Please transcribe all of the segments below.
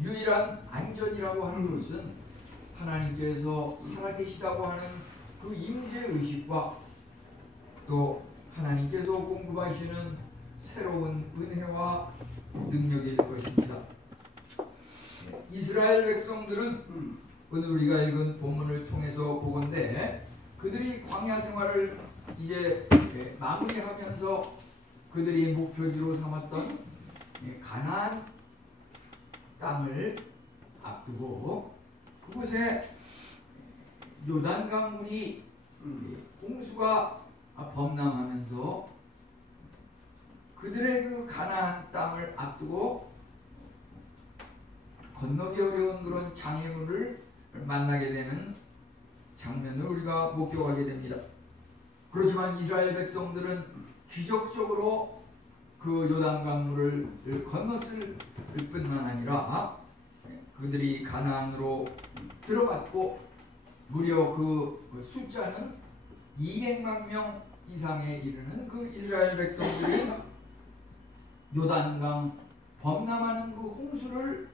유일한 안전이라고 하는 것은 하나님께서 살아계시다고 하는 그 임재의식과 또 하나님께서 공급하시는 새로운 은혜와 능력일 것입니다. 이스라엘 백성들은 오늘 우리가 읽은 본문을 통해서 보건대 그들이 광야 생활을 이제 마무리하면서 그들이 목표지로 삼았던 가나안 땅을 앞두고 그곳에 요단강물이 홍수가 범람하면서 그들의 그 가나안 땅을 앞두고 건너기 어려운 그런 장애물을 만나게 되는 장면을 우리가 목격하게 됩니다. 그렇지만 이스라엘 백성들은 기적적으로 그 요단강물을 건넜을 뿐만 아니라 그들이 가나안으로 들어갔고 무려 그 숫자는 200만 명 이상에 이르는 그 이스라엘 백성들이 요단강 범람하는 그 홍수를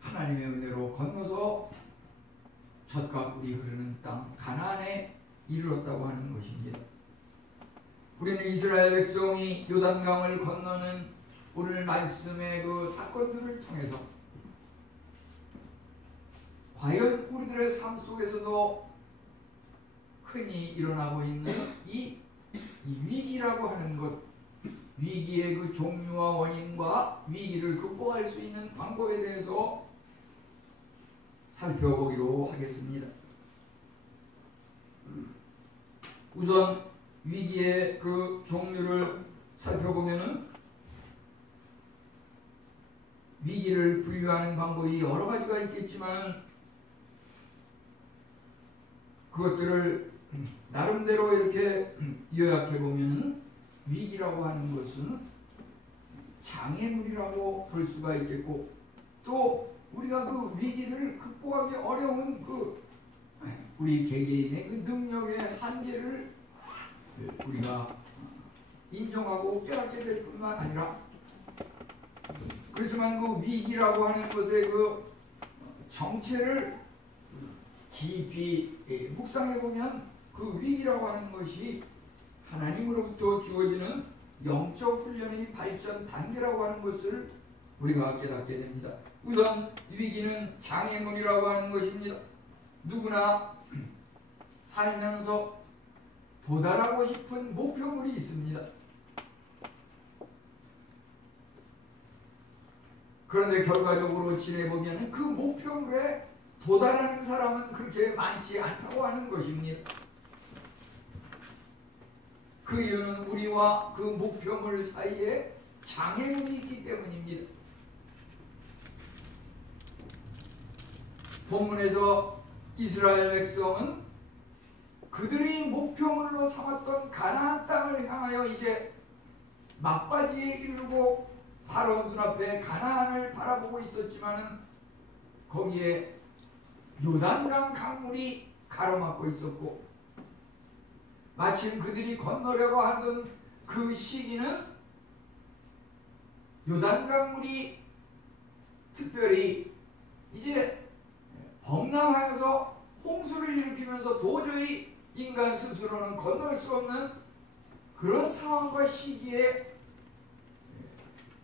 하나님의 은혜로 건너서 젖과 꿀이 흐르는 땅 가나안에 이르렀다고 하는 것입니다. 우리는 이스라엘 백성이 요단강을 건너는 오늘 말씀의 그 사건들을 통해서 과연 우리들의 삶 속에서도 흔히 일어나고 있는 이 위기라고 하는 것, 위기의 그 종류와 원인과 위기를 극복할 수 있는 방법에 대해서 살펴보기로 하겠습니다. 우선 위기의 그 종류를 살펴보면은 위기를 분류하는 방법이 여러 가지가 있겠지만 그것들을 나름대로 이렇게 요약해 보면은 위기라고 하는 것은 장애물이라고 볼 수가 있겠고 또 우리가 그 위기를 극복하기 어려운 그 우리 개개인의 그 능력의 한계를 우리가 인정하고 깨닫게 될 뿐만 아니라 그렇지만 그 위기라고 하는 것의 그 정체를 깊이 묵상해 보면 그 위기라고 하는 것이 하나님으로부터 주어지는 영적 훈련의 발전 단계라고 하는 것을 우리가 깨닫게 됩니다. 우선 위기는 장애물이라고 하는 것입니다. 누구나 살면서 도달하고 싶은 목표물이 있습니다. 그런데 결과적으로 지내보면 그 목표물에 도달하는 사람은 그렇게 많지 않다고 하는 것입니다. 그 이유는 우리와 그 목표물 사이에 장애물이 있기 때문입니다. 본문에서 이스라엘 백성은 그들이 목표물로 삼았던 가나안 땅을 향하여 이제 막바지에 이르고 바로 눈앞에 가나안을 바라보고 있었지만은 거기에 요단강 강물이 가로막고 있었고 마침 그들이 건너려고 하던 그 시기는 요단강물이 특별히 이제 범람하여서 홍수를 일으키면서 도저히 인간 스스로는 건널 수 없는 그런 상황과 시기에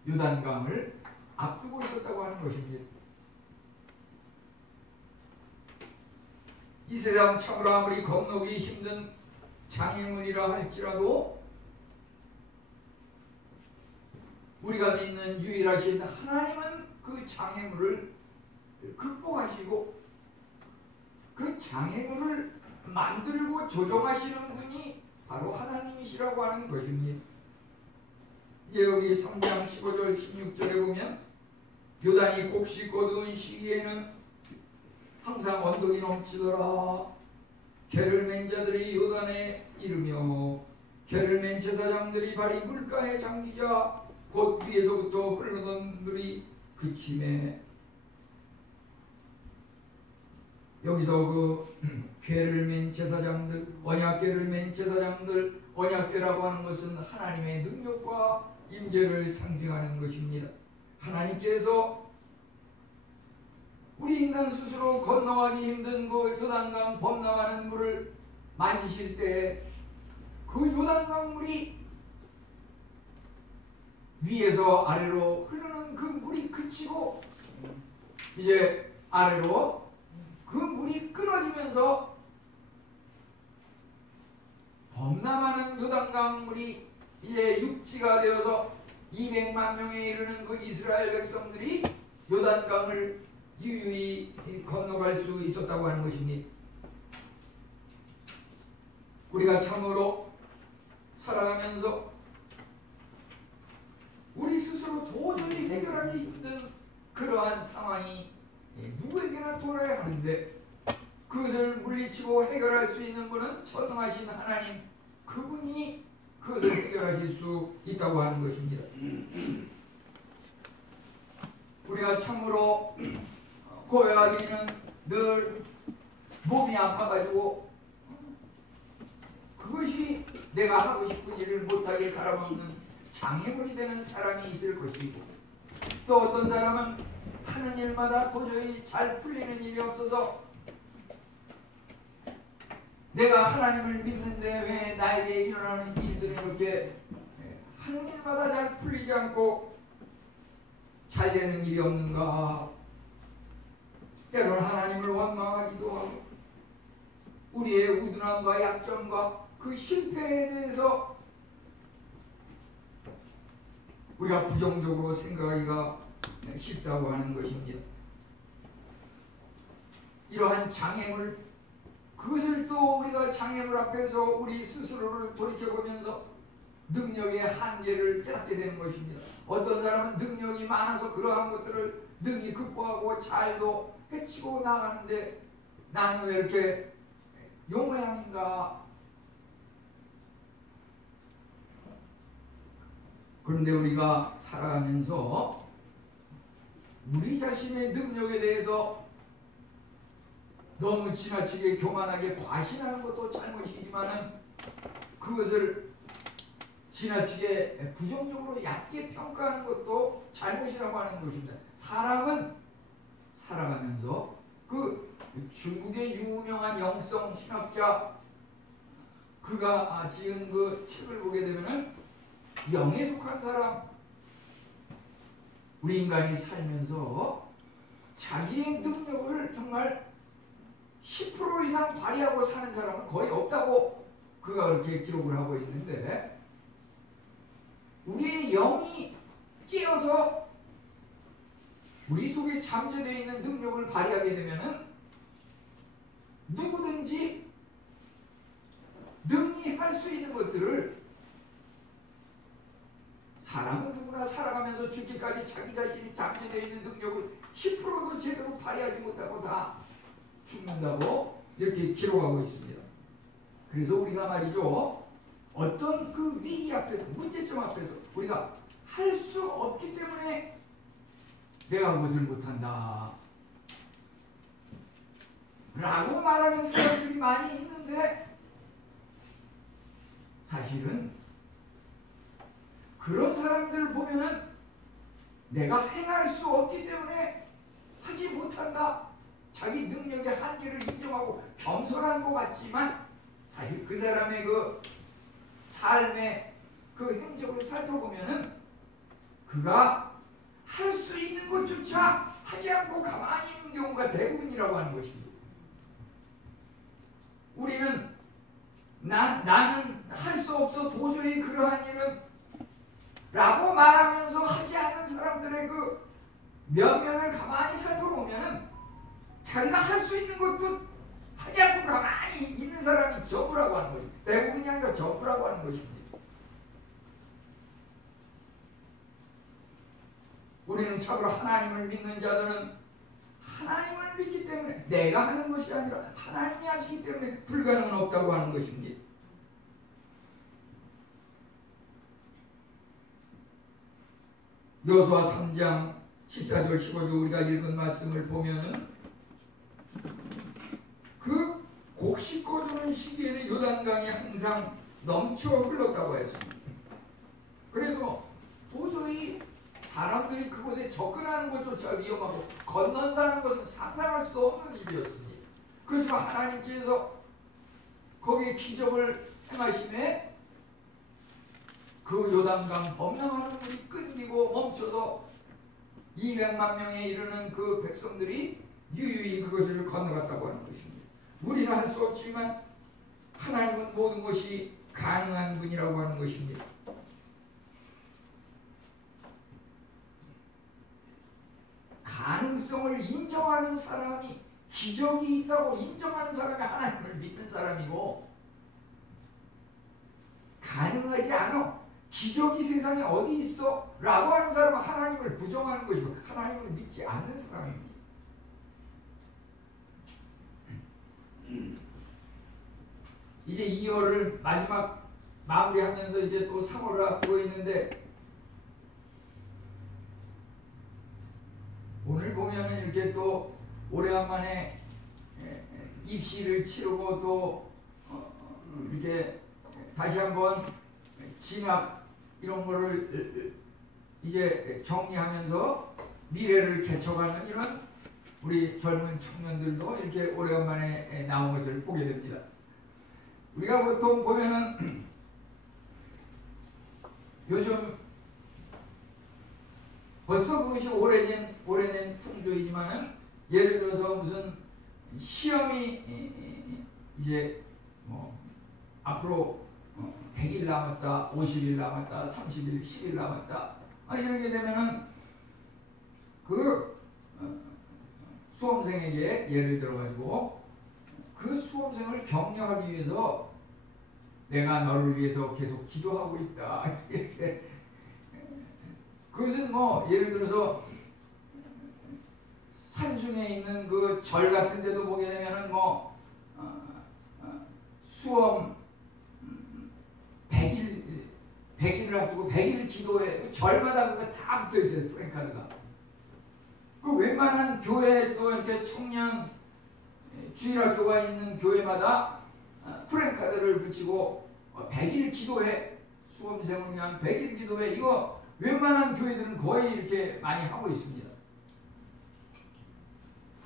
요단강을 앞두고 있었다고 하는 것입니다. 이 세상 참으로 아무리 건너기 힘든 장애물이라 할지라도 우리가 믿는 유일하신 하나님은 그 장애물을 극복하시고 그 장애물을 만들고 조정하시는 분이 바로 하나님이시라고 하는 것입니다. 이제 여기 3장 15절 16절에 보면 요단이 곡식 거두는 시기에는 항상 언덕이 넘치더라. 개를 맨 자들이 요단에 이르며 개를 맨 제사장들이 발이 물가에 잠기자 곧 위에서부터 흐르던 물이 그치매. 여기서 그 괴를 맨 제사장들, 언약궤를 맨 제사장들, 언약궤라고 하는 것은 하나님의 능력과 임재를 상징하는 것입니다. 하나님께서 우리 인간 스스로 건너가기 힘든 그 요단강 범람하는 물을 만지실 때 그 요단강 물이 위에서 아래로 흐르는 그 물이 그치고 이제 아래로 그 물이 끊어지면서 범람하는 요단강 물이 이제 육지가 되어서 200만 명에 이르는 그 이스라엘 백성들이 요단강을 유유히 건너갈 수 있었다고 하는 것입니다. 우리가 참으로 살아가면서 우리 스스로 도저히 해결하기 힘든 그러한 상황이 누구에게나 돌아야 하는데 그것을 물리치고 해결할 수 있는 분은 전능하신 하나님, 그분이 그것을 해결하실 수 있다고 하는 것입니다. 우리가 참으로 고요하게는 늘 몸이 아파가지고 그것이 내가 하고 싶은 일을 못하게 갈아먹는 장애물이 되는 사람이 있을 것이고, 또 어떤 사람은 하는 일마다 도저히 잘 풀리는 일이 없어서 내가 하나님을 믿는데 왜 나에게 일어나는 일들은 이렇게 하는 일마다 잘 풀리지 않고 잘 되는 일이 없는가. 때로는 하나님을 원망하기도 하고 우리의 우둔함과 약점과 그 실패에 대해서 우리가 부정적으로 생각하기가 쉽다고 하는 것입니다. 이러한 장애물, 그것을 또 우리가 장애물 앞에서 우리 스스로를 돌이켜보면서 능력의 한계를 깨닫게 되는 것입니다. 어떤 사람은 능력이 많아서 그러한 것들을 능히 극복하고 잘도 해치고 나가는데 나는 왜 이렇게 요 모양인가. 그런데 우리가 살아가면서 우리 자신의 능력에 대해서 너무 지나치게 교만하게 과신하는 것도 잘못이지만 그것을 지나치게 부정적으로 얕게 평가하는 것도 잘못이라고 하는 것입니다. 사람은 살아가면서 그 중국의 유명한 영성 신학자 그가 지은 그 책을 보게 되면은 영에 속한 사람, 우리 인간이 살면서 자기의 능력을 정말 10% 이상 발휘하고 사는 사람은 거의 없다고 그가 그렇게 기록을 하고 있는데, 우리의 영이 깨어서 우리 속에 잠재되어 있는 능력을 발휘하게 되면은 누구든지 능히 할 수 있는 것들을, 사람은 누구나 살아가면서 죽기까지 자기 자신이 잠재되어 있는 능력을 10%도 제대로 발휘하지 못하고 다 죽는다고 이렇게 기록하고 있습니다. 그래서 우리가 말이죠, 어떤 그 위기 앞에서, 문제점 앞에서 우리가 할 수 없기 때문에 내가 그것을 못한다 라고 말하는 사람들이 많이 있는데, 사실은 그런 사람들을 보면은 내가 행할 수 없기 때문에 하지 못한다, 자기 능력의 한계를 인정하고 겸손한 것 같지만 사실 그 사람의 그 삶의 그 행적을 살펴보면은 그가 할 수 있는 것조차 하지 않고 가만히 있는 경우가 대부분이라고 하는 것입니다. 우리는 나는 할 수 없어 도저히 그러한 일은 라고 말하면서 하지 않는 사람들의 그 면면을 가만히 살펴보면은 자기가 할 수 있는 것도 하지 않고 가만히 있는 사람이 전부라고 하는 것입니다. 대부분이 아니라 전부라고 하는 것입니다. 우리는 참으로 하나님을 믿는 자들은 하나님을 믿기 때문에, 내가 하는 것이 아니라 하나님이 하시기 때문에 불가능은 없다고 하는 것입니다. 여호수아 3장 14절 15절 우리가 읽은 말씀을 보면은 그 곡식 거두는 시기에는 요단강이 항상 넘쳐 흘렀다고 했습니다. 그래서 도저히 사람들이 그곳에 접근하는 것조차 위험하고 건넌다는 것은 상상할 수 없는 일이었습니다. 그렇지만 하나님께서 거기에 기적을 행하심에 그 요단강 범람하는 물이 끊기고 멈춰서 200만 명에 이르는 그 백성들이 유유히 그것을 건너갔다고 하는 것입니다. 우리는 할 수 없지만 하나님은 모든 것이 가능한 분이라고 하는 것입니다. 가능성을 인정하는 사람이, 기적이 있다고 인정하는 사람이 하나님을 믿는 사람이고, 가능하지 않아, 기적이 세상에 어디 있어? 라고 하는 사람은 하나님을 부정하는 것이고 하나님을 믿지 않는 사람입니다. 이제 2월을 마지막 마무리하면서 이제 또 3월을 앞두고 있는데, 오늘 보면은 이렇게 또 오래간만에 입시를 치르고 또 이렇게 다시 한번 진학 이런 거를 이제 정리하면서 미래를 개척하는 이런 우리 젊은 청년들도 이렇게 오래간만에 나온 것을 보게 됩니다. 우리가 보통 보면은 요즘 벌써 그것이 오래된 풍조이지만은, 예를 들어서 무슨 시험이 이제 뭐 앞으로 100일 남았다, 50일 남았다, 30일, 10일 남았다, 이렇게 되면은 그 수험생에게 예를 들어가지고 그 수험생을 격려하기 위해서 내가 너를 위해서 계속 기도하고 있다, 이렇게. 그것은 뭐 예를 들어서 산중에 있는 그 절 같은 데도 보게 되면은 뭐 수험 100일을 앞두고 100일 기도회, 절마다 그거 다 붙어 있어요, 프랭카드가. 그 웬만한 교회 또 이렇게 청년 주일학교가 있는 교회마다 프랭카드를 붙이고 100일 기도회, 수험생을 위한 100일 기도회, 이거 웬만한 교회들은 거의 이렇게 많이 하고 있습니다.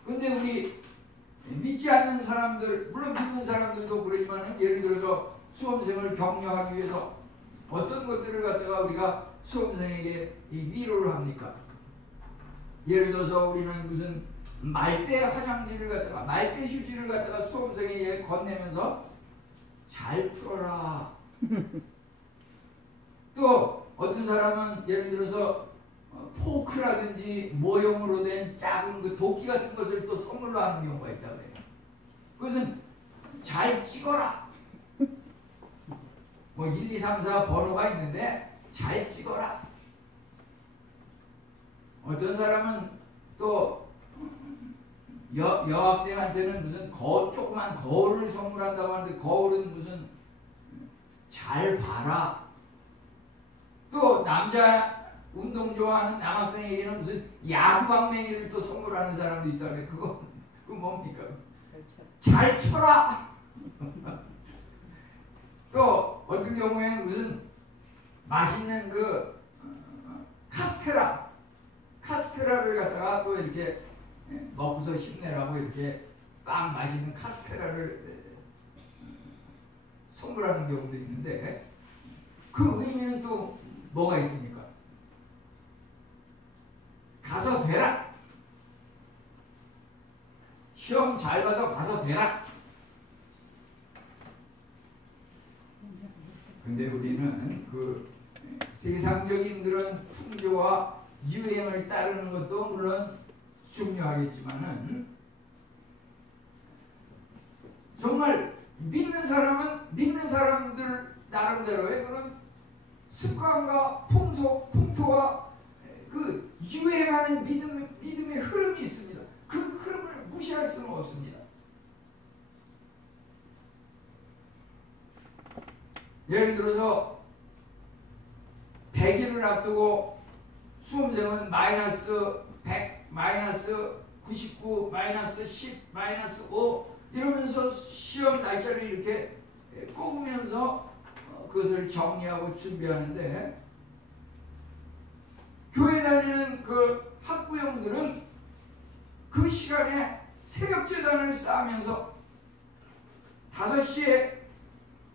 근데 우리 믿지 않는 사람들, 물론 믿는 사람들도 그러지만, 예를 들어서 수험생을 격려하기 위해서 어떤 것들을 갖다가 우리가 수험생에게 위로를 합니까? 예를 들어서 우리는 무슨 말대 화장지를 갖다가, 말대 휴지를 갖다가 수험생에게 건네면서 잘 풀어라. 또 어떤 사람은 예를 들어서 포크라든지 모형으로 된 작은 그 도끼 같은 것을 또 선물로 하는 경우가 있다고 해요. 그것은 잘 찍어라. 뭐 1, 2, 3, 4 번호가 있는데 잘 찍어라. 어떤 사람은 또 여학생한테는 무슨 조그만 거울을 선물한다고 하는데, 거울은 무슨 잘 봐라. 또 남자 운동 좋아하는 남학생에게는 무슨 야구방망이를 또 선물하는 사람도 있다고. 그거 뭡니까? 잘 쳐라. 또 어떤 경우에는 무슨 맛있는 그 카스테라를 갖다가 또 이렇게 먹고서 힘내라고 이렇게 빵 맛있는 카스테라를 선물하는 경우도 있는데, 그 의미는 또 뭐가 있습니까? 가서 되라. 시험 잘 봐서 가서 되라. 근데 우리는 그 세상적인 그런 풍조와 유행을 따르는 것도 물론 중요하겠지만은, 정말 믿는 사람은 믿는 사람들 나름대로의 그런 습관과 풍속, 풍토와 그 유행하는 믿음의 흐름이 있습니다. 그 흐름을 무시할 수는 없습니다. 예를 들어서 100일을 앞두고 수험생은 마이너스 100, 마이너스 99, 마이너스 10, 마이너스 5 이러면서 시험 날짜를 이렇게 꼽으면서 그것을 정리하고 준비하는데, 교회 다니는 그 학부형들은 그 시간에 새벽 제단을 쌓으면서 5시에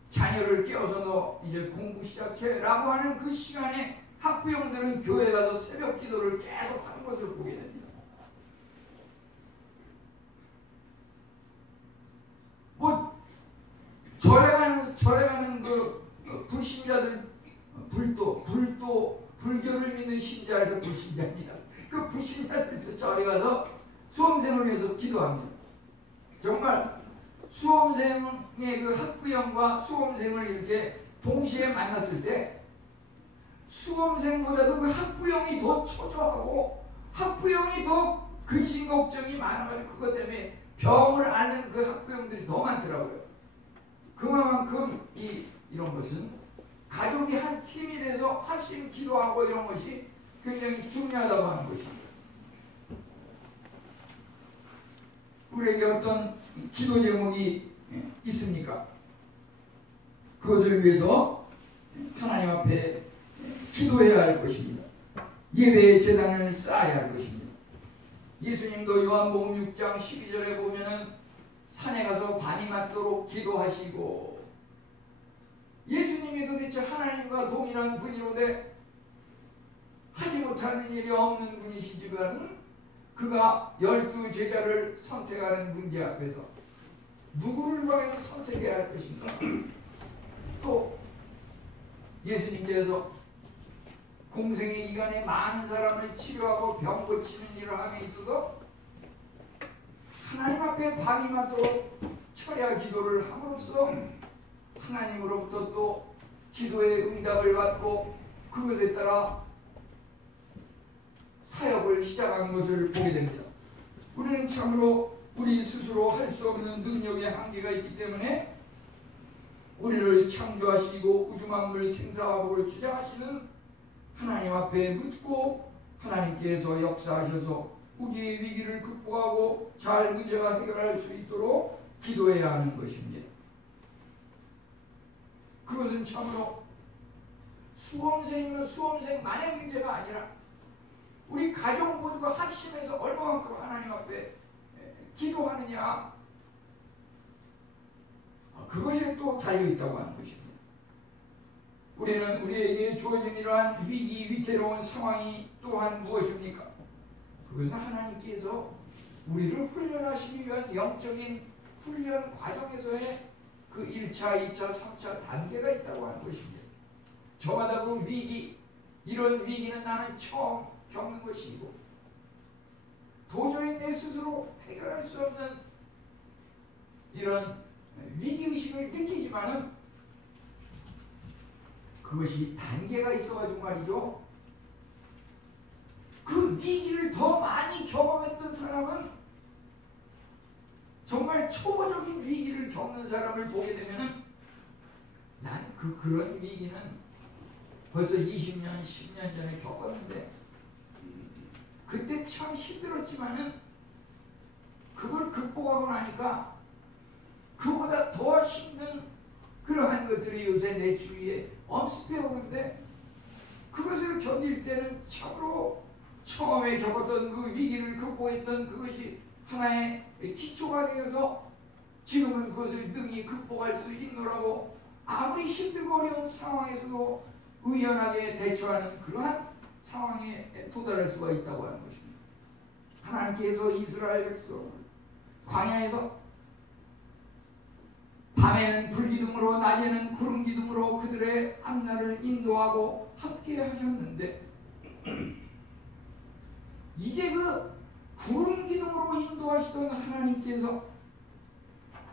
자녀를 깨워서 너 이제 공부 시작해 라고 하는 그 시간에 학부형들은 교회 가서 새벽 기도를 계속 하는 것을 보게 됩니다. 뭐 절에 가는 그 불신자들 불교를 믿는 신자에서 불신자입니다. 그 불신자들도 절에 가서 수험생을 위해서 기도합니다. 정말 수험생의 그 학부형과 수험생을 이렇게 동시에 만났을 때 수험생보다도 그 학부형이 더 초조하고 학부형이 더 근심 걱정이 많아가지고 그것 때문에 병을 앓는 그 학부형들이 더 많더라고요. 그만큼 이런 것은 가족이 한 팀이 돼서 합심 기도하고 이런 것이 굉장히 중요하다고 하는 것입니다. 우리에게 어떤 기도 제목이 있습니까? 그것을 위해서 하나님 앞에 기도해야 할 것입니다. 예배의 제단을 쌓아야 할 것입니다. 예수님도 요한복음 6장 12절에 보면은 산에 가서 밤이 맞도록 기도하시고, 예수님이 도대체 하나님과 동일한 분이로되 하지 못하는 일이 없는 분이시지만 그가 12 제자를 선택하는 문제 앞에서 누구를 과연 선택해야 할 것인가? 또 예수님께서 공생의 기간에 많은 사람을 치료하고 병 고치는 일을 함에 있어서 하나님 앞에 밤이 맞도록 철야 기도를 함으로써 하나님으로부터 또 기도의 응답을 받고 그것에 따라 사역을 시작한 것을 보게 됩니다. 우리는 참으로 우리 스스로 할 수 없는 능력의 한계가 있기 때문에 우리를 창조하시고 우주 만물을 생사화복을 주장하시는 하나님 앞에 묻고 하나님께서 역사하셔서 우리의 위기를 극복하고 잘 문제가 해결할 수 있도록 기도해야 하는 것입니다. 그것은 참으로 수험생만의 문제가 아니라 우리 가족 모두가 합심해서 얼마만큼 하나님 앞에 기도하느냐, 그것에 또 달려있다고 하는 것입니다. 우리는 우리에게 주어진 이러한 위태로운 상황이 또한 무엇입니까? 그것은 하나님께서 우리를 훈련하시기 위한 영적인 훈련 과정에서의 그 1차, 2차, 3차 단계가 있다고 하는 것입니다. 저마다 그 위기, 이런 위기는 나는 처음 겪는 것이고 도저히 내 스스로 해결할 수 없는 이런 위기의식을 느끼지만은 그것이 단계가 있어가지고 말이죠. 그 위기를 더 많이 경험했던 사람은 정말 초보적인 위기를 겪는 사람을 보게 되면은 난 그런 위기는 벌써 20년, 10년 전에 겪었는데 그때 참 힘들었지만은 그걸 극복하고 나니까 그보다 더 힘든 그러한 것들이 요새 내 주위에 엄습해 오는데 그것을 견딜 때는 참으로 처음에 겪었던 그 위기를 극복했던 그것이 하나의 기초가 되어서 지금은 그것을 능히 극복할 수 있노라고 아무리 힘들고 어려운 상황에서도 의연하게 대처하는 그러한 상황에 도달할 수가 있다고 하는 것입니다. 하나님께서 이스라엘 백성 광야에서 밤에는 불기둥으로 낮에는 구름기둥으로 그들의 앞날을 인도하고 함께 하셨는데 이제 그 구름기둥으로 인도하시던 하나님께서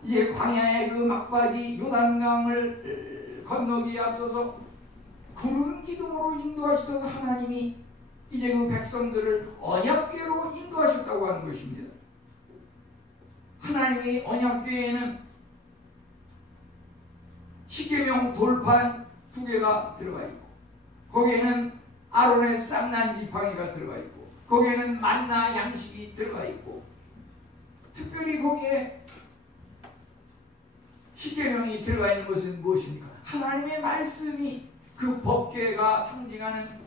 이제 광야의 그 막바지 요단강을 건너기에 앞서서 구름기둥으로 인도하시던 하나님이 이제 그 백성들을 언약궤로 인도하셨다고 하는 것입니다. 하나님의 언약궤에는 십계명 돌판 2개가 들어가 있고 거기에는 아론의 쌍난 지팡이가 들어가 있고 거기에는 만나 양식이 들어가 있고 특별히 거기에 십계명이 들어가 있는 것은 무엇입니까? 하나님의 말씀이 그 법궤가 상징하는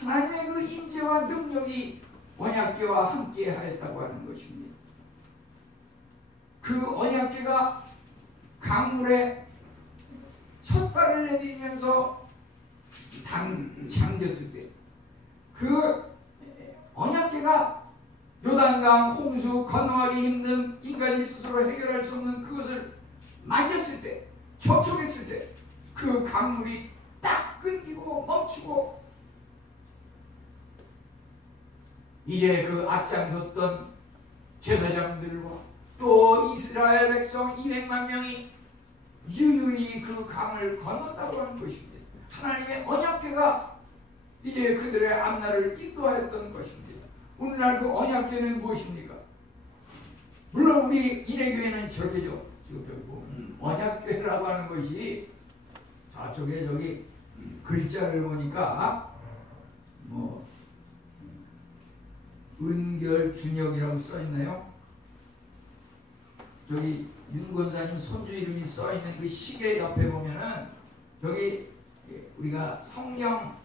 하나님의 그 임재와 능력이 언약궤와 함께 하였다고 하는 것입니다. 그 언약궤가 강물에 첫 발을 내디면서 잠겼을 때, 그 언약궤가 요단강 홍수 건너가기 힘든 인간이 스스로 해결할 수 없는 그것을 만졌을 때, 접촉했을 때 그 강물이 딱 끊기고 멈추고, 이제 그 앞장섰던 제사장들과 또 이스라엘 백성 200만 명이 유유히 그 강을 건넜다고 하는 것입니다. 하나님의 언약궤가 이제 그들의 앞날을 인도하였던 것입니다. 오늘날 그 언약궤는 무엇입니까? 물론 우리 인해교회는 저렇게죠. 지금 저기 보면 언약궤라고 하는 것이 저쪽에 저기 글자를 보니까 뭐 은결준혁이라고 써있나요? 저기 윤 권사님 손주 이름이 써있는 그 시계 옆에 보면은 저기 우리가 성경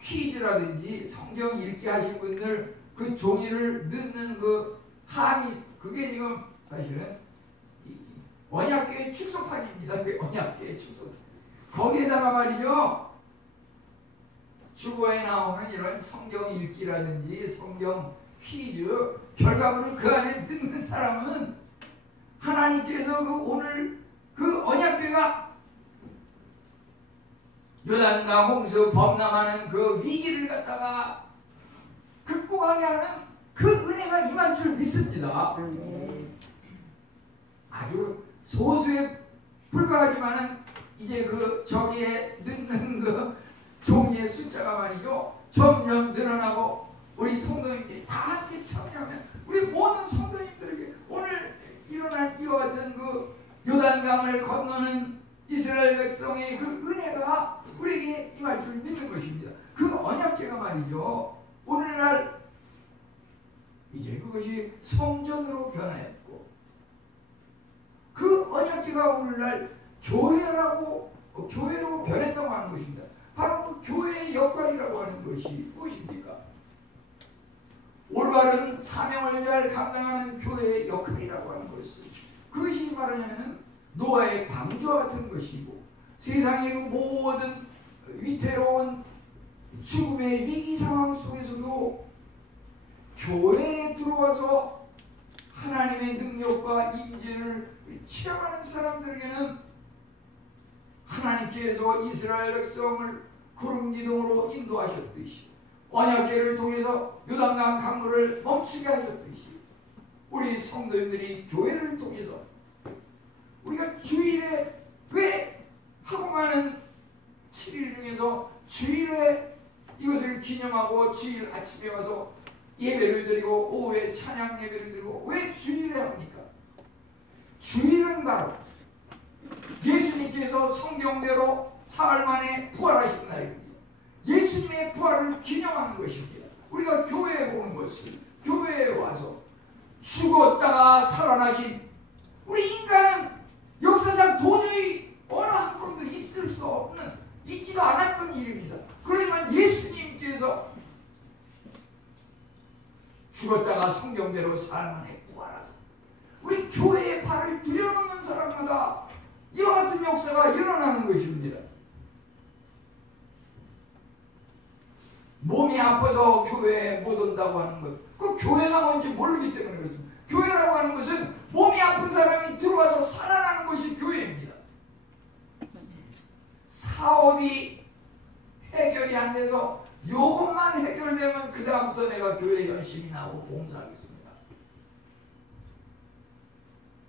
퀴즈라든지 성경 읽기 하신 분들 그 종이를 넣는 그 함이, 그게 지금 사실은 언약궤의 축소판입니다. 그 언약궤의 축소. 거기에다가 말이죠, 주보에 나오는 이런 성경 읽기라든지 성경 퀴즈 결과물을 그 안에 넣는 사람은 하나님께서 그 오늘 그 언약궤가 요단강 홍수 범람하는 그 위기를 갖다가 극복하게 하는 그 은혜가 임한 줄 믿습니다. 아주 소수에 불과하지만은 이제 그 저기에 넣는 그 종이의 숫자가 말이죠, 점점 늘어나고 우리 성도님들이 다 함께 참여하면 우리 모든 성도님들에게 오늘 일어난 이와 같은 그 요단강을 건너는 이스라엘 백성의 그 은혜가 우리에게 임할 줄 믿는 것입니다. 그 언약궤가 말이죠, 오늘날 이제 그것이 성전으로 변하였고, 그 언약궤가 오늘날 교회로 변했다고 하는 것입니다. 바로 그 교회의 역할이라고 하는 것이 무엇입니까? 올바른 사명을 잘 감당하는 교회의 역할이라고 하는 것은, 그것이 말하자면 노아의 방주와 같은 것이고, 세상의 그 모든 위태로운 죽음의 위기 상황 속에서도 교회에 들어와서 하나님의 능력과 임재를 체험하는 사람들에게는 하나님께서 이스라엘 백성을 구름 기둥으로 인도하셨듯이, 언약궤를 통해서 요단강 강물을 멈추게 하셨듯이, 우리 성도님들이 교회를 통해서 우리가 주일에 왜 하고 많은 7일 중에서 주일에 이것을 기념하고 주일 아침에 와서 예배를 드리고 오후에 찬양 예배를 드리고 왜 주일에 합니까? 주일은 바로 예수님께서 성경대로 사흘 만에 부활하신 날입니다. 예수님의 부활을 기념하는 것입니다. 우리가 교회에 오는 것은, 교회에 와서 죽었다가 살아나신, 우리 인간은 역사상 도저히 어느 한 건도 있을 수 없는, 있지도 않았던 일입니다. 그러지만 예수님께서 죽었다가 성경대로 사흘 만에 부활하사 우리 교회의 발을 들여놓는 사람마다 이와 같은 역사가 일어나는 것입니다. 몸이 아파서 교회에 못 온다고 하는 것, 그 교회가 뭔지 모르기 때문에 그렇습니다. 교회라고 하는 것은 몸이 아픈 사람이 들어와서 살아나는 것이 교회입니다. 사업이 해결이 안 돼서 요것만 해결되면 그 다음부터 내가 교회에 열심히 나오고 봉사하겠습니다.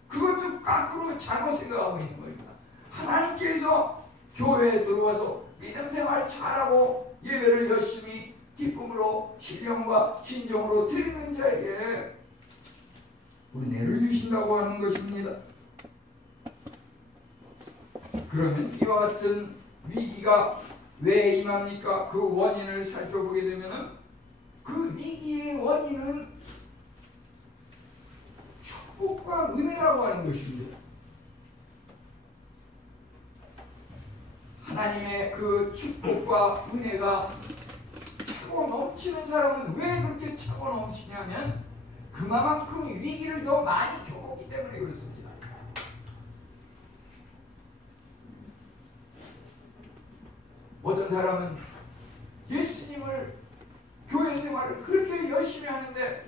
그것도 거꾸로 잘못 생각하고 있는 겁니다. 하나님께서 교회에 들어와서 믿음 생활 잘하고 예배를 열심히 기쁨으로 신령과 진정으로 드리는 자에게 은혜를 주신다고 하는 것입니다. 그러면 이와 같은 위기가 왜 임합니까? 그 원인을 살펴보게 되면 그 위기의 원인은 축복과 은혜라고 하는 것입니다. 하나님의 그 축복과 은혜가 차고 넘치는 사람은 왜 그렇게 차고 넘치냐면 그만큼 위기를 더 많이 겪었기 때문에 그렇습니다. 어떤 사람은 예수님을 교회 생활을 그렇게 열심히 하는데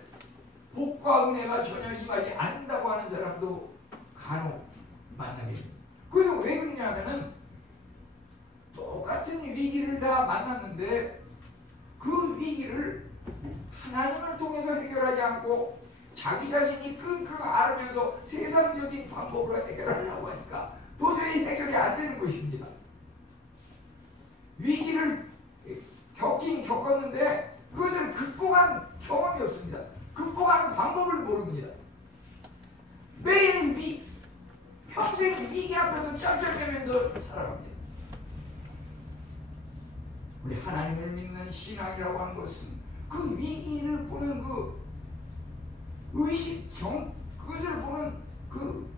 복과 은혜가 전혀 임하지 않는다고 하는 사람도 간혹 만나게 됩니다. 그래서 왜 그러냐면은 똑같은 위기를 다 만났는데 그 위기를 하나님을 통해서 해결하지 않고 자기 자신이 끙끙 앓으면서 세상적인 방법으로 해결하려고 하니까 도저히 해결이 안 되는 것입니다. 위기를 겪긴 겪었는데 그것을 극복한 경험이 없습니다. 극복하는 방법을 모릅니다. 매일 평생 위기 앞에서 쩔쩔매면서 살아갑니다. 우리 하나님을 믿는 신앙이라고 하는 것은 그 위기를 보는 그 의식, 그것을 보는 그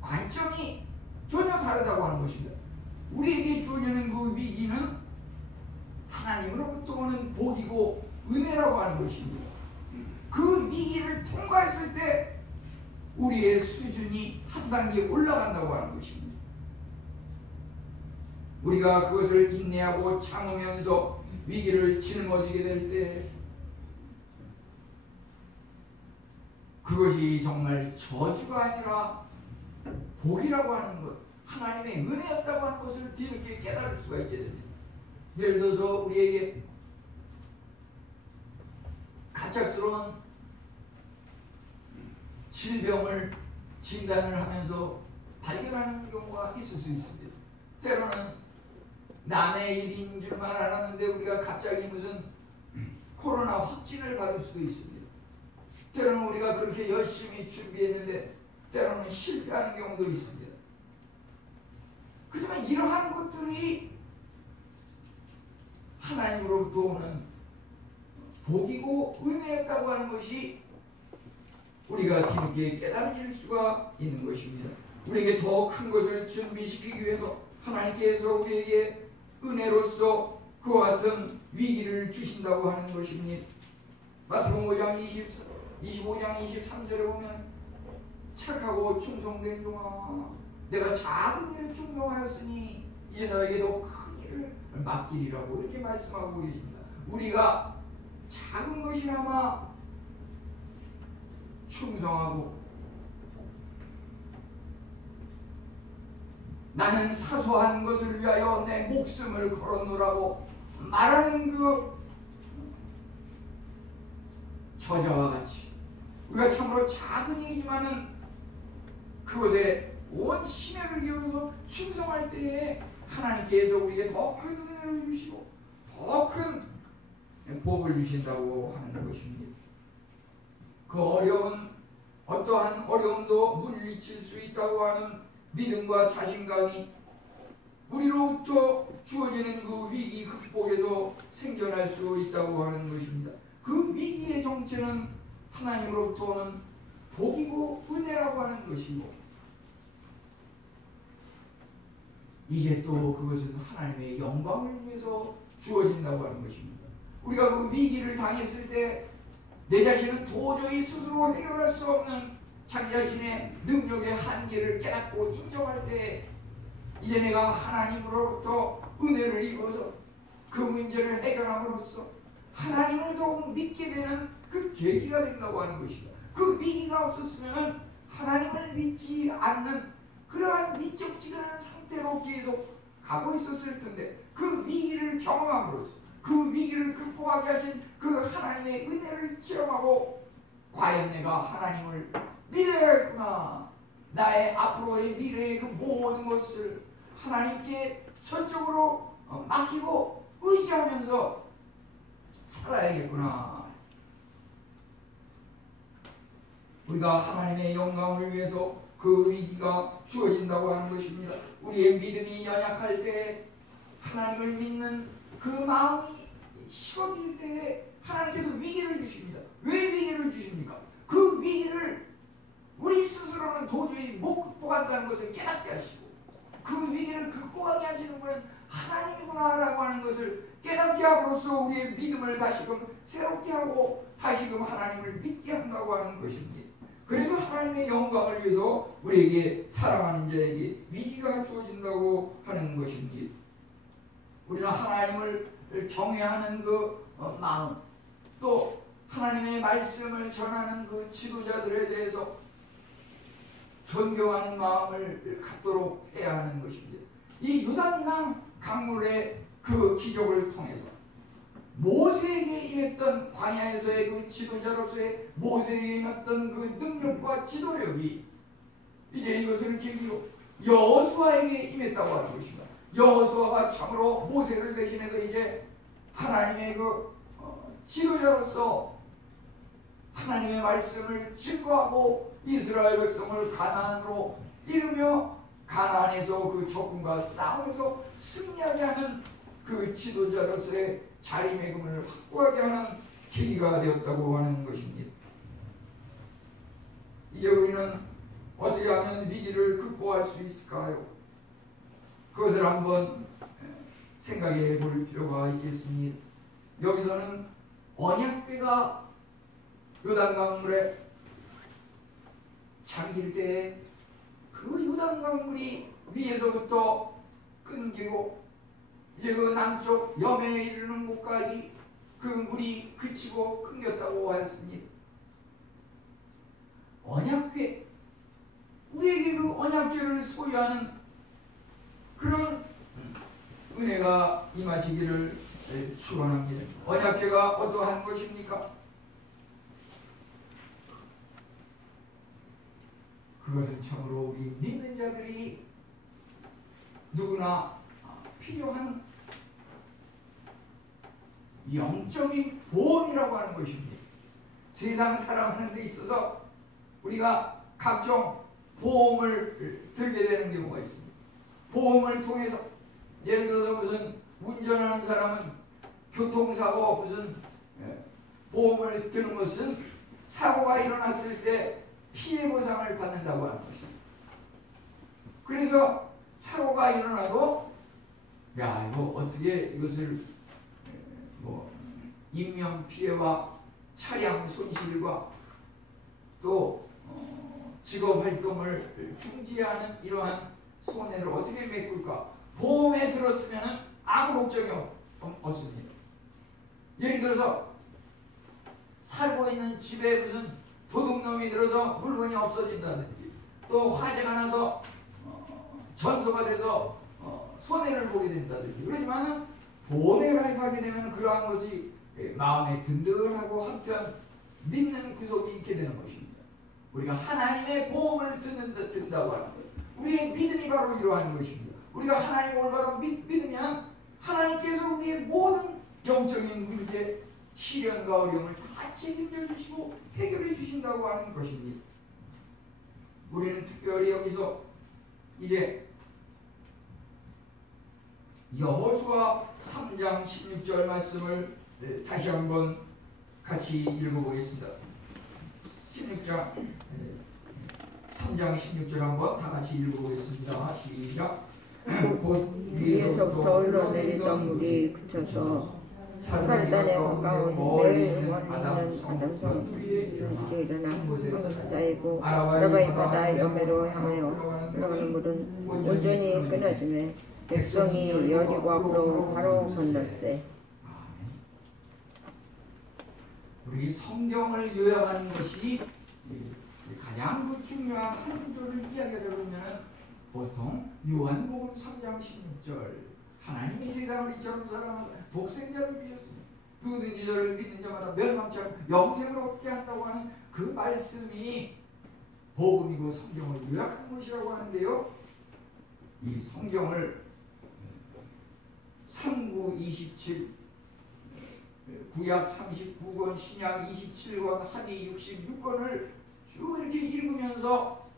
관점이 전혀 다르다고 하는 것입니다. 우리에게 주어지는 그 위기는 하나님으로부터 오는 복이고 은혜라고 하는 것입니다. 그 위기를 통과했을 때 우리의 수준이 한 단계 올라간다고 하는 것입니다. 우리가 그것을 인내하고 참으면서 위기를 짊어지게 될 때 그것이 정말 저주가 아니라 복이라고 하는 것, 하나님의 은혜였다고 하는 것을 뒤늦게 깨달을 수가 있게 됩니다. 예를 들어서 우리에게 갑작스러운 질병을 진단을 하면서 발견하는 경우가 있을 수 있습니다. 때로는 남의 일인 줄만 알았는데 우리가 갑자기 무슨 코로나 확진을 받을 수도 있습니다. 때로는 우리가 그렇게 열심히 준비했는데 때로는 실패하는 경우도 있습니다. 하지만 이러한 것들이 하나님으로부터 오는 복이고 은혜였다고 하는 것이 우리가 뒤늦게 깨달을 수가 있는 것입니다. 우리에게 더 큰 것을 준비시키기 위해서 하나님께서 우리에게 은혜로서 그와 같은 위기를 주신다고 하는 것입니다. 마태복음 25장 23절에 보면 착하고 충성된 종아 내가 작은 일을 충성하였으니 이제 너에게도 큰 일을 맡기리라고 이렇게 말씀하고 계십니다. 우리가 작은 것이나마 충성하고 나는 사소한 것을 위하여 내 목숨을 걸어놓으라고 말하는 그 저자와 같이 우리가 참으로 작은 일이지만은 그것에 온 심혈을 기울여서 충성할 때에 하나님께서 우리에게 더 큰 은혜를 주시고 더 큰 복을 주신다고 하는 것입니다. 그 어떠한 어려움도 물리칠 수 있다고 하는 믿음과 자신감이 우리로부터 주어지는 그 위기 극복에서 생겨날 수 있다고 하는 것입니다. 그 위기의 정체는 하나님으로부터 오는 복이고 은혜라고 하는 것이고 이제 또 그것은 하나님의 영광을 위해서 주어진다고 하는 것입니다. 우리가 그 위기를 당했을 때 내 자신은 도저히 스스로 해결할 수 없는 자기 자신의 능력의 한계를 깨닫고 인정할 때 이제 내가 하나님으로부터 은혜를 입어서 그 문제를 해결함으로써 하나님을 더욱 믿게 되는 그 계기가 된다고 하는 것입니다. 그 위기가 없었으면 하나님을 믿지 않는 그러한 미적지근한 상태로 계속 가고 있었을 텐데 그 위기를 경험함으로써 그 위기를 극복하게 하신 그 하나님의 은혜를 체험하고 과연 내가 하나님을 믿어야겠구나. 나의 앞으로의 미래의 그 모든 것을 하나님께 전적으로 맡기고 의지하면서 살아야겠구나. 우리가 하나님의 영광을 위해서 그 위기가 주어진다고 하는 것입니다. 우리의 믿음이 연약할 때 하나님을 믿는 그 마음이 식어질 때에 하나님께서 위기를 주십니다. 왜 위기를 주십니까? 그 위기를 우리 스스로는 도저히 못 극복한다는 것을 깨닫게 하시고 그 위기를 극복하게 하시는 분은 하나님이구나라고 하는 것을 깨닫게 깨닫게 함으로써 우리의 믿음을 다시금 새롭게 하고 다시금 하나님을 믿게 한다고 하는 것입니다. 그래서 하나님의 영광을 위해서 우리에게 사랑하는 자에게 위기가 주어진다고 하는 것입니다. 우리는 하나님을 경외하는 그 마음, 또 하나님의 말씀을 전하는 그 지도자들에 대해서 존경하는 마음을 갖도록 해야 하는 것입니다. 이 요단강 강물의 그 기적을 통해서 모세에게 임했던 광야에서의 그 지도자로서의 모세에게 임했던 그 능력과 지도력이 이제 이것을 계기로 여호수아에게 임했다고 하는 것입니다. 여호수아가 참으로 모세를 대신해서 이제 하나님의 그 지도자로서 하나님의 말씀을 증거하고 이스라엘 백성을 가나안으로 이르며 가나안에서 그 적군과 싸움에서 승리하게 하는 그 지도자로서의 자리매김을 확고하게 하는 계기가 되었다고 하는 것입니다. 이제 우리는 어떻게 하면 위기를 극복할 수 있을까요? 그것을 한번 생각해 볼 필요가 있겠습니다. 여기서는 언약궤가 요단강물에 잠길 때에 그 요단강물이 위에서부터 끊기고 이제 그 남쪽 염해에 이르는 곳까지 그 물이 그치고 끊겼다고 하였습니다. 언약궤, 우리에게 그 언약궤를 소유하는 그런 은혜가 임하시기를 축원합니다. 언약궤가 어떠한 것입니까? 그것은 참으로 우리 믿는 자들이 누구나 필요한 영적인 보험이라고 하는 것입니다. 세상 살아가는 데 있어서 우리가 각종 보험을 들게 되는 경우가 있습니다. 보험을 통해서 예를 들어서 무슨 운전하는 사람은 교통사고 무슨 보험을 드는 것은 사고가 일어났을 때 피해 보상을 받는다고 하는 것입니다. 그래서 사고가 일어나도 야 이거 어떻게 이것을 뭐 인명 피해와 차량 손실과 또 직업 활동을 중지하는 이러한 손해를 어떻게 메꿀까? 보험에 들었으면 아무 걱정이 없습니다. 예를 들어서 살고 있는 집에 무슨 도둑놈이 들어서 물건이 없어진다든지 또 화재가 나서 전소가 돼서 손해를 보게 된다든지 그러지만 보험에 가입하게 되면 그러한 것이 마음에 든든하고 한편 믿는 구속이 있게 되는 것입니다. 우리가 하나님의 보험을 든다고 하는 거예요. 우리의 믿음이 바로 이러한 것입니다. 우리가 하나님을 올바로 믿으면 하나님께서 우리의 모든 영적인 문제, 시련과 어려움을 다 책임져 주시고 해결해 주신다고 하는 것입니다. 우리는 특별히 여기서 이제 여호수아 3장 16절 말씀을 다시 한번 같이 읽어보겠습니다. 16장 3장 16절 한번 다 같이 읽어보겠습니다. 시작. 곧 위에서부터 흘러내리던 물이 그쳐서 사단에 가까운 매일 아담성 위에 일어나 한 곳에 쌓이고 아라바이 바다 옆으로 향하여 흘러가는 물은 온전히 끊어지매 백성이 여리고 앞으로 바로 건넜세. 우리 성경을 요약하는 것이 가장 중요한 한 구절을 이야기하자 그러면 보통 요한복음 3장 16절 하나님이 세상을 이처럼 사랑하사 독생자를 주셨으니 누구든지 저를 믿는 자마다 멸망치 않고 영생을 얻게 한다고 하는 그 말씀이 복음이고 성경을 요약한 것이라고 하는데요. 이 성경을 3927 구약 39권 신약 27권 합의 66권을 쭉 이렇게 읽으면서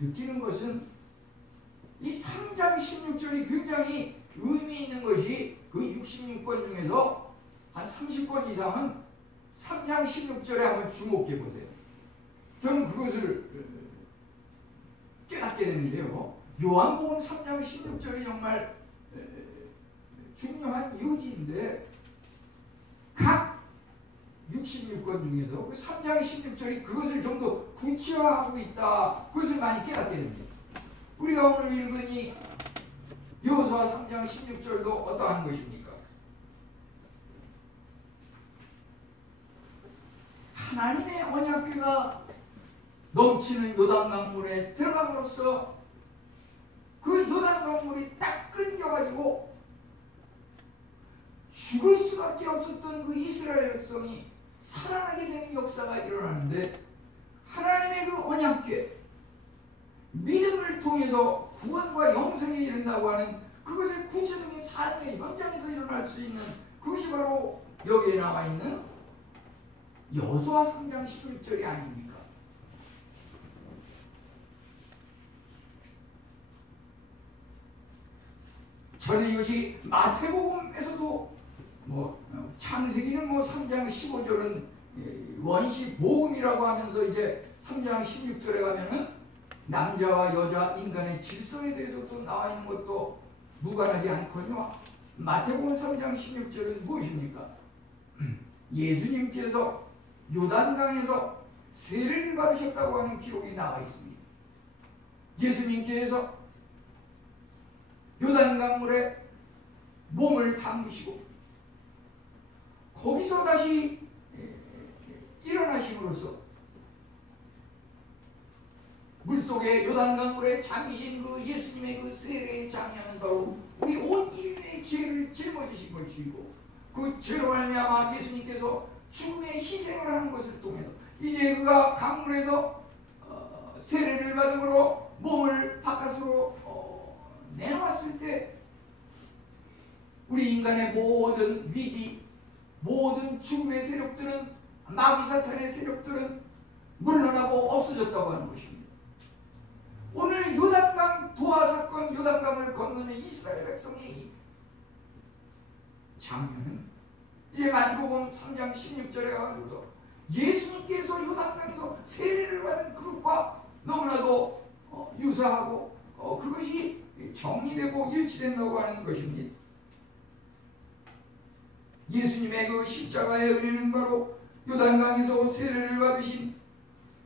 느끼는 것은 이 3장 16절이 굉장히 의미 있는 것이 그 66권 중에서 한 30권 이상은 3장 16절에 한번 주목해 보세요. 저는 그것을 깨닫게 되는데요. 요한복음 3장 16절이 정말 중요한 요지인데 각 66권 중에서 그 3장 16절이 그것을 좀 더 구체화하고 있다. 그것을 많이 깨닫게 됩니다. 우리가 오늘 읽은 이 여호수아 3장 16절도 어떠한 것입니까? 하나님의 언약궤가 넘치는 요단강물에 들어감으로써 그 요단강물이 딱 끊겨가지고 죽을 수밖에 없었던 그 이스라엘 백성이 살아나게 되는 역사가 일어나는데, 하나님의 그 언약궤, 믿음을 통해서 구원과 영생에 이른다고 하는 그것의 구체적인 삶의 현장에서 일어날 수 있는 그것이 바로 여기에 나와 있는 여호수아 3장 11절이 아닙니까? 저는 이것이 마태복음에서도 창세기는 3장 15절은 원시 복음이라고 하면서 이제 3장 16절에 가면은 남자와 여자 인간의 질서에 대해서도 나와 있는 것도 무관하지 않거든요. 마태복음 3장 16절은 무엇입니까? 예수님께서 요단강에서 세례를 받으셨다고 하는 기록이 나와 있습니다. 예수님께서 요단강물에 몸을 담그시고 거기서 다시 일어나심으로써 물속에 요단강물에 잠기신 그 예수님의 그 세례의 장면은 바로 우리 온 인류의 죄를 짊어지신 것이고, 그 죄로 말미암아 예수님께서 죽음의 희생을 하는 것을 통해서 이제 그가 강물에서 세례를 받음으로 몸을 바깥으로 내놓았을 때 우리 인간의 모든 위기, 모든 죽음의 세력들은, 마귀 사탄의 세력들은 물러나고 없어졌다고 하는 것입니다. 오늘 요단강 부하 사건, 요단강을 건너는 이스라엘 백성의 장면은 이제 마태복음 3장 16절에 가지고서 예수님께서 요단강에서 세례를 받은 그것과 너무나도 유사하고 그것이 정리되고 일치된다고 하는 것입니다. 예수님의 그 십자가의 은혜는 바로 요단강에서 세례를 받으신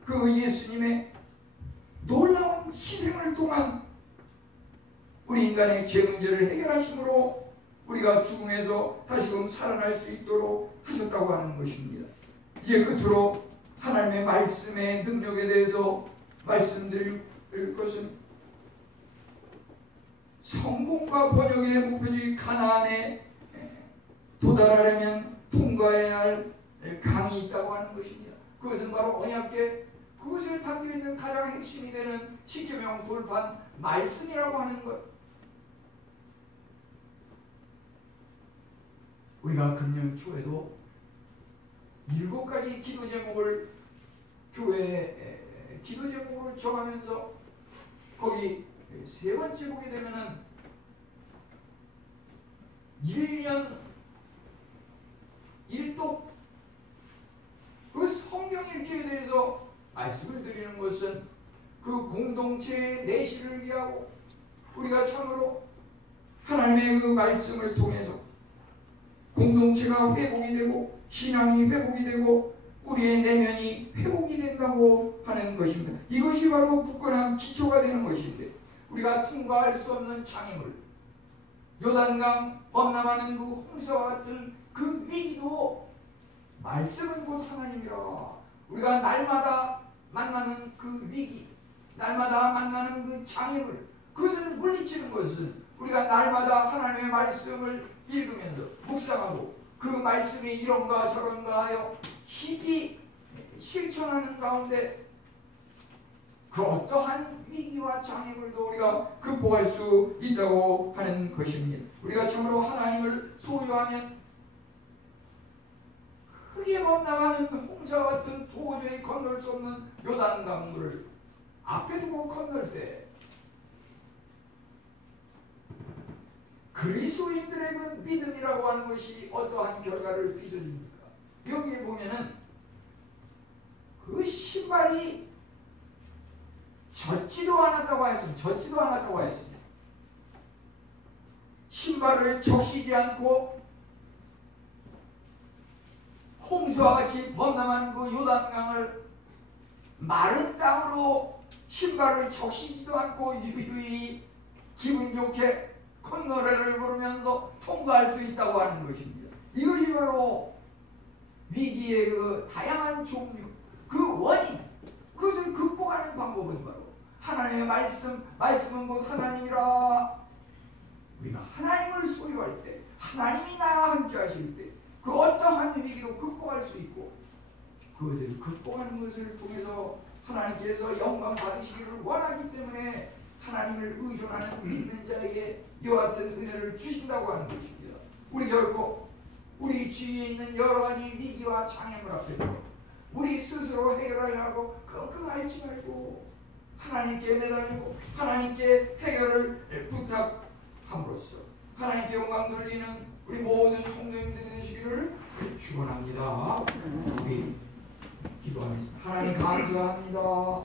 그 예수님의 놀라운 희생을 통한 우리 인간의 죄 문제를 해결하심으로 우리가 죽음에서 다시금 살아날 수 있도록 하셨다고 하는 것입니다. 이제 끝으로 하나님의 말씀의 능력에 대해서 말씀드릴 것은, 성공과 번영의 목표지 가나안에 도달하려면 통과해야 할 강이 있다고 하는 것입니다. 그것은 바로 언약궤, 그것을 담겨 있는 가장 핵심이 되는 십계명 돌판 말씀이라고 하는 것. 우리가 금년 초에도 7가지 기도 제목을 교회 기도 제목으로 정하면서 거기 세 번째 보게 되면은 1년 1독 그 성경 읽기에 대해서 말씀을 드리는 것은 그 공동체의 내실을 위하고 우리가 참으로 하나님의 그 말씀을 통해서 공동체가 회복이 되고 신앙이 회복이 되고 우리의 내면이 회복이 된다고 하는 것입니다. 이것이 바로 굳건한 기초가 되는 것인데, 우리가 통과할 수 없는 장애물, 요단강 범람하는 그 홍수와 같은 그 위기도 말씀은 곧 하나님이라. 우리가 날마다 만나는 그 위기, 날마다 만나는 그 장애물, 그것을 물리치는 것은 우리가 날마다 하나님의 말씀을 읽으면서 묵상하고 그 말씀이 이런가 저런가 하여 깊이 실천하는 가운데 그 어떠한 위기와 장애물도 우리가 극복할 수 있다고 하는 것입니다. 우리가 참으로 하나님을 소유하면 크게 범람하는 홍수와 같은 도저히 건널 수 없는 요단강물을 앞에 두고 건널 때 그리스도인들의 그 믿음이라고 하는 것이 어떠한 결과를 빚어줍니까? 여기에 보면은 그 신발이 젖지도 않았다고 했습니다. 신발을 적시지 않고 홍수와 같이 범람하는 그 요단강을 마른 땅으로 신발을 적시지도 않고 유유히 기분 좋게 콧노래를 부르면서 통과할 수 있다고 하는 것입니다. 이것이 바로 위기의 그 다양한 종류, 그 원인, 그것을 극복하는 방법은 바로 하나님의 말씀은 곧 하나님이라. 우리가 하나님을 소유할 때, 하나님이 나와 함께 하실 때, 그 어떠한 위기도 극복할 수 있고, 그것을 극복하는 것을 통해서 하나님께서 영광 받으시기를 원하기 때문에 하나님을 의존하는 믿는 자에게 이와 같은 은혜를 주신다고 하는 것입니다. 우리 결코 우리 주위에 있는 여러 가지 위기와 장애물 앞에서 우리 스스로 해결하려고 끙끙 앓지 말고 하나님께 매달리고 하나님께 해결을 부탁함으로써 하나님께 영광 돌리는 우리 모든 성도님들이 되시기를 축원합니다. 우리 기도하겠습니다. 하나님 감사합니다.